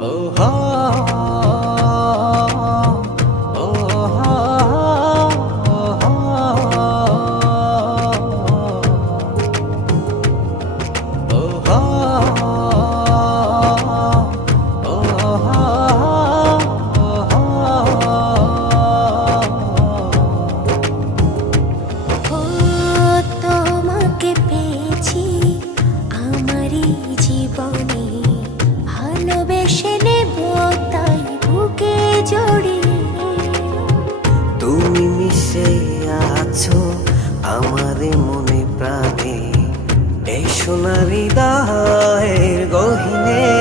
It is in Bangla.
ও হা ও হা ও হা ও হা ও হা ও তোমাকে পেয়েছি আমারই জীবনে, ভালোবেসে নেব তাই বুকে জড়িয়ে। তুমি মিশে আছো আমার মনে প্রাণে, এই সোনার হৃদয়ের গহীনে।